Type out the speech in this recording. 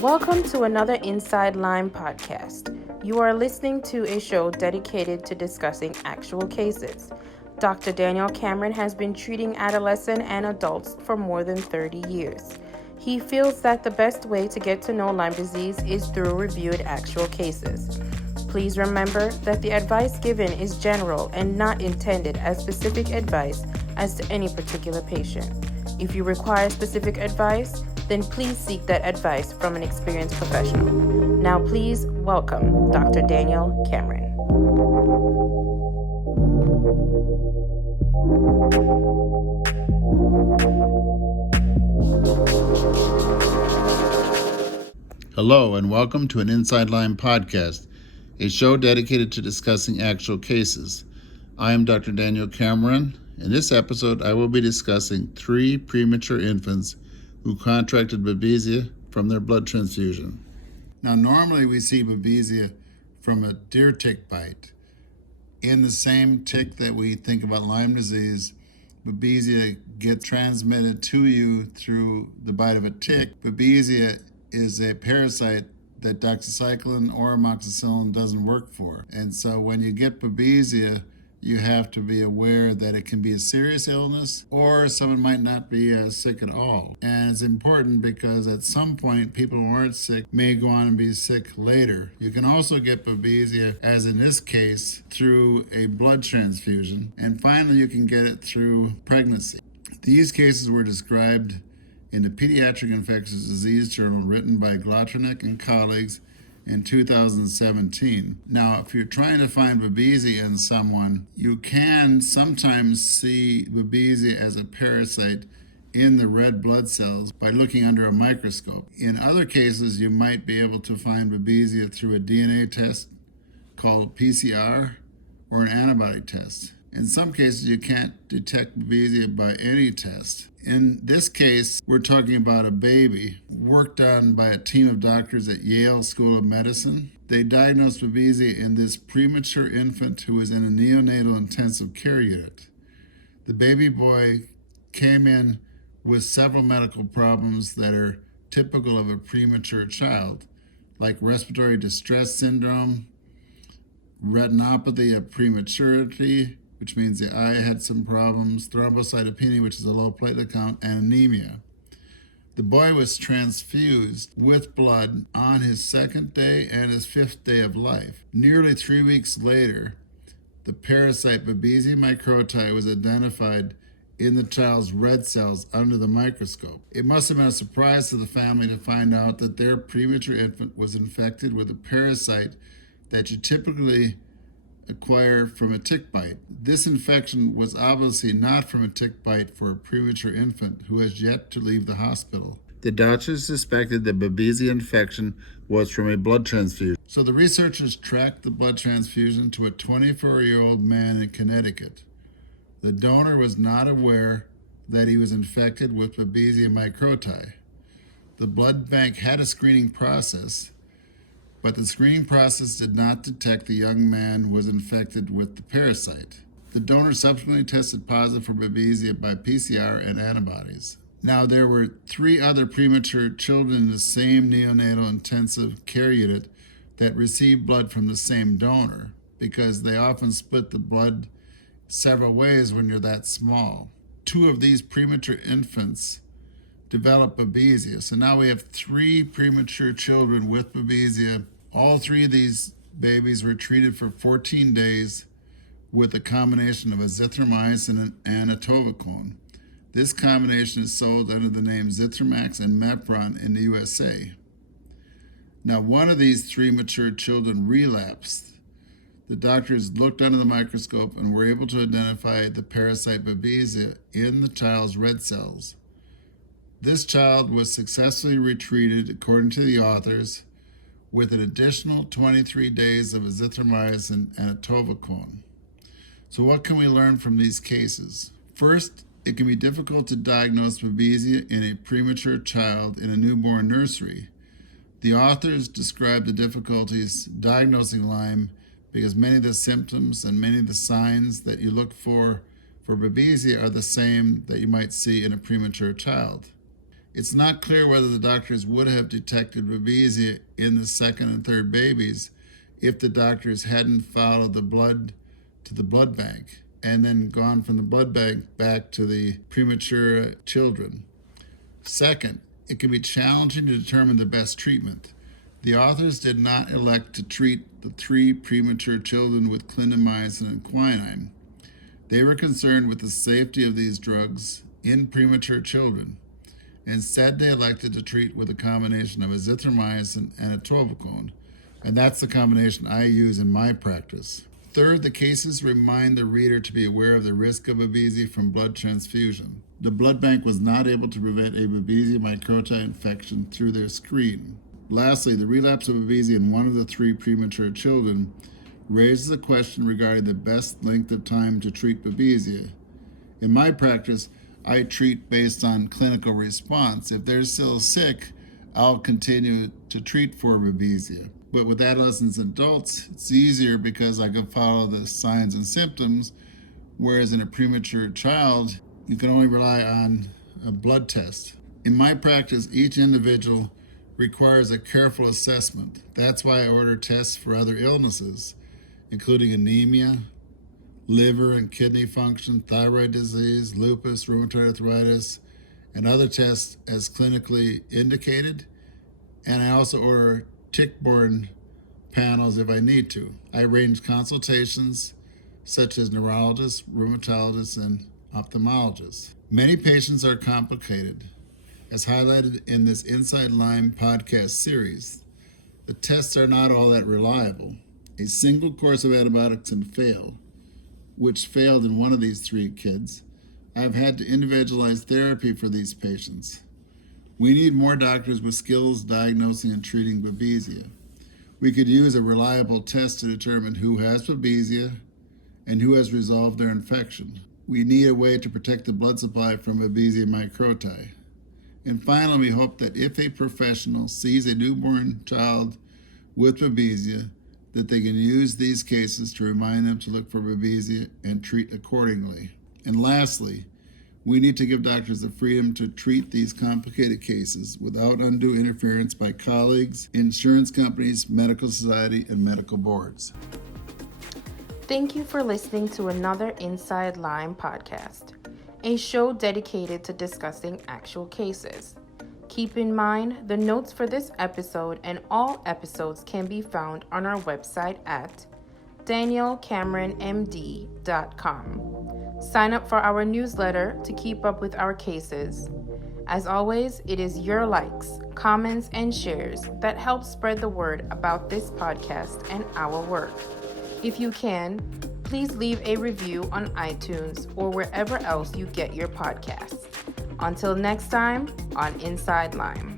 Welcome to another Inside Lyme podcast. You are listening to a show dedicated to discussing actual cases. Dr. Daniel Cameron has been treating adolescents and adults for more than 30 years. He feels that the best way to get to know Lyme disease is through reviewed actual cases. Please remember that the advice given is general and not intended as specific advice as to any particular patient. If you require specific advice, then please seek that advice from an experienced professional. Now please welcome Dr. Daniel Cameron. Hello and welcome to an Inside Lyme podcast, a show dedicated to discussing actual cases. I am Dr. Daniel Cameron. In this episode, I will be discussing 3 premature infants who contracted Babesia from their blood transfusion. Now, normally we see Babesia from a deer tick bite. In the same tick that we think about Lyme disease, Babesia gets transmitted to you through the bite of a tick. Babesia is a parasite that doxycycline or amoxicillin doesn't work for. And so when you get Babesia, you have to be aware that it can be a serious illness or someone might not be sick at all. And it's important because at some point, people who aren't sick may go on and be sick later. You can also get Babesia, as in this case, through a blood transfusion. And finally, you can get it through pregnancy. These cases were described in the Pediatric Infectious Disease Journal written by Glotronek and colleagues in 2017. Now, if you're trying to find Babesia in someone, you can sometimes see Babesia as a parasite in the red blood cells by looking under a microscope. In other cases, you might be able to find Babesia through a DNA test called PCR or an antibody test. In some cases, you can't detect Babesia by any test. In this case, we're talking about a baby worked on by a team of doctors at Yale School of Medicine. They diagnosed Babesia in this premature infant who was in a neonatal intensive care unit. The baby boy came in with several medical problems that are typical of a premature child, like respiratory distress syndrome, retinopathy of prematurity, which means the eye had some problems, thrombocytopenia, which is a low platelet count, and anemia. The boy was transfused with blood on his 2nd day and his 5th day of life. Nearly 3 weeks later, the parasite Babesia microti was identified in the child's red cells under the microscope. It must have been a surprise to the family to find out that their premature infant was infected with a parasite that you typically acquire from a tick bite. This infection was obviously not from a tick bite for a premature infant who has yet to leave the hospital. The doctors suspected that Babesia infection was from a blood transfusion. So the researchers tracked the blood transfusion to a 24-year-old man in Connecticut. The donor was not aware that he was infected with Babesia microti. The blood bank had a screening process, but the screening process did not detect the young man was infected with the parasite. The donor subsequently tested positive for Babesia by PCR and antibodies. Now, there were 3 other premature children in the same neonatal intensive care unit that received blood from the same donor, because they often split the blood several ways when you're that small. 2 of these premature infants developed Babesia. So now we have 3 premature children with Babesia. All 3 of these babies were treated for 14 days with a combination of azithromycin and atovaquone. This combination is sold under the name Zithromax and Mepron in the USA. Now, one of these 3 mature children relapsed. The doctors looked under the microscope and were able to identify the parasite Babesia in the child's red cells. This child was successfully retreated, according to the authors, with an additional 23 days of azithromycin and atovaquone. So what can we learn from these cases? First, it can be difficult to diagnose Babesia in a premature child in a newborn nursery. The authors describe the difficulties diagnosing Lyme because many of the symptoms and many of the signs that you look for Babesia are the same that you might see in a premature child. It's not clear whether the doctors would have detected Babesia in the second and third babies if the doctors hadn't followed the blood to the blood bank and then gone from the blood bank back to the premature children. Second, it can be challenging to determine the best treatment. The authors did not elect to treat the 3 premature children with clindamycin and quinine. They were concerned with the safety of these drugs in premature children. Instead, they elected to treat with a combination of azithromycin and atovaquone, and that's the combination I use in my practice. Third, the cases remind the reader to be aware of the risk of Babesia from blood transfusion. The blood bank was not able to prevent a Babesia microti infection through their screen. Lastly, the relapse of Babesia in one of the 3 premature children raises a question regarding the best length of time to treat Babesia. In my practice, I treat based on clinical response. If they're still sick, I'll continue to treat for Babesia. But with adolescents and adults, it's easier because I can follow the signs and symptoms, whereas in a premature child, you can only rely on a blood test. In my practice, each individual requires a careful assessment. That's why I order tests for other illnesses, including anemia, liver and kidney function, thyroid disease, lupus, rheumatoid arthritis, and other tests as clinically indicated. And I also order Tick-Borne panels if I need to. I arrange consultations such as neurologists, rheumatologists, and ophthalmologists. Many patients are complicated. As highlighted in this Inside Lyme podcast series, the tests are not all that reliable. A single course of antibiotics can fail, which failed in one of these 3 kids. I've had to individualize therapy for these patients. We need more doctors with skills diagnosing and treating Babesia. We could use a reliable test to determine who has Babesia and who has resolved their infection. We need a way to protect the blood supply from Babesia microti. And finally, we hope that if a professional sees a newborn child with Babesia, that they can use these cases to remind them to look for Babesia and treat accordingly. And lastly, we need to give doctors the freedom to treat these complicated cases without undue interference by colleagues, insurance companies, medical society, and medical boards. Thank you for listening to another Inside Lyme podcast, a show dedicated to discussing actual cases. Keep in mind, the notes for this episode and all episodes can be found on our website at danielcameronmd.com. Sign up for our newsletter to keep up with our cases. As always, it is your likes, comments, and shares that help spread the word about this podcast and our work. If you can, please leave a review on iTunes or wherever else you get your podcasts. Until next time on Inside Lyme.